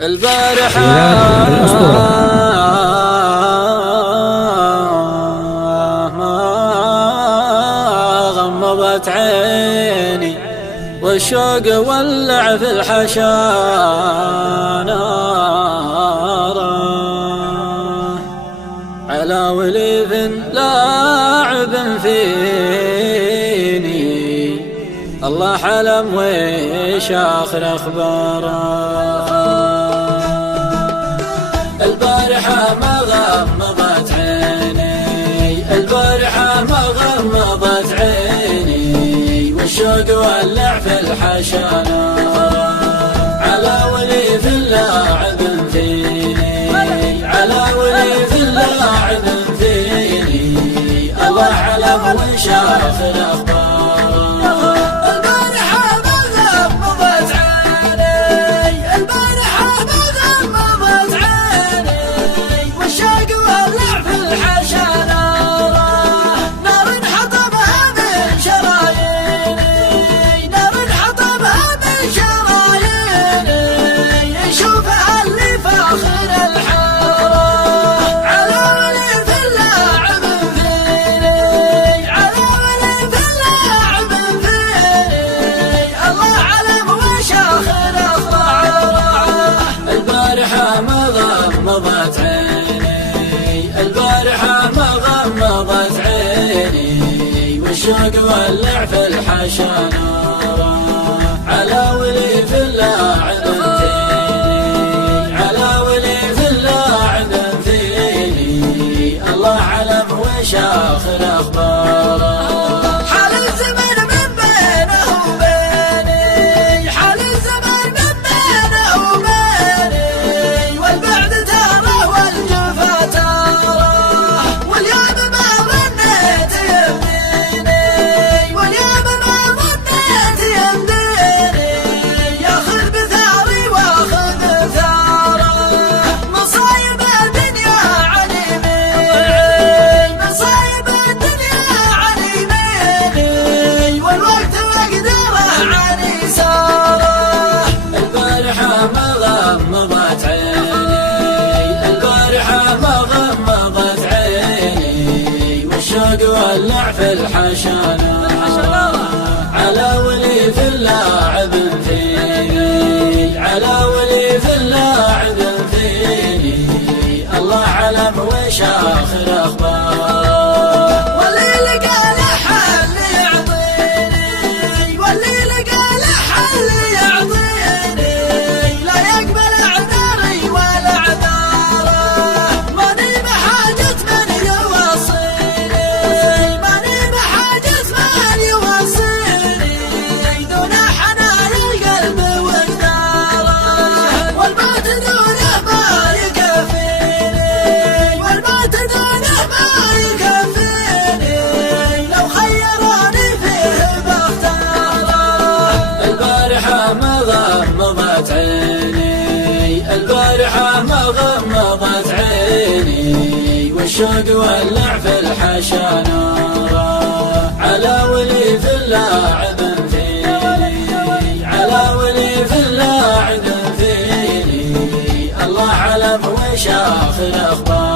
البارحة ما غمضت عيني والشوق ولع في الحشا نارا على وليف لاعب فيني الله حلم ويش آخر أخباره. البارحة ما غمضت عيني البارحة ما غمضت عيني والشوق ولع في الحشا على وليف لاعب فيني على وليف لاعب فيني الله علم وش آخر أخباره. غمضت عيني البارحة ما غمضت عيني والشوق ولع في الحشا نارا على وليف لاعب فيني على وليف لاعب فيني الله علم وش آخر أخباره. غمضت عيني البارحة ما غمضت عيني والشوق ولع في الحشا على وليف لاعب فيني على وليف لاعب فيني الله علم وش آخر أخباره. غمضت عيني البارحة ما غمضت عيني والشوق ولع في الحشا نارا على وليف لاعب فيني على وليف لاعب فيني الله علم وش آخر أخباره.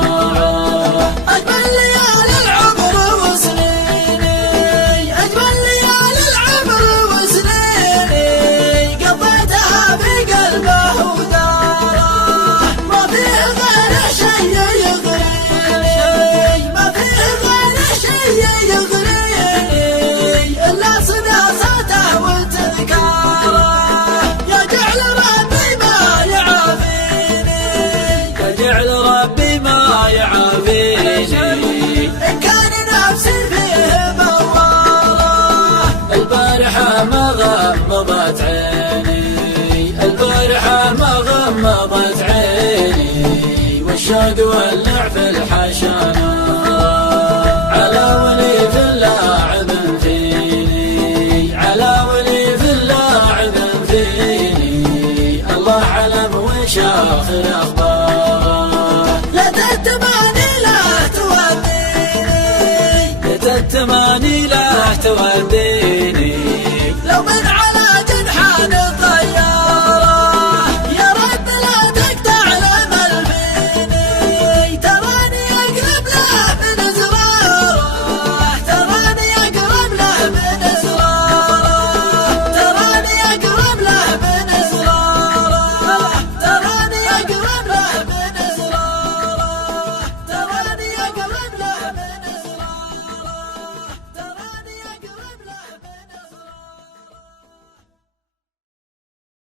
ربي ما يعافيني إن كان نفسي فيه بواره. البارحة ما غمضت عيني البارحة ما غمضت عيني والشوق ولع في الحشا على وليف لاعب فيني على وليف لاعب فيني الله علم وش آخر أخباره. التماني لا توديني لو من على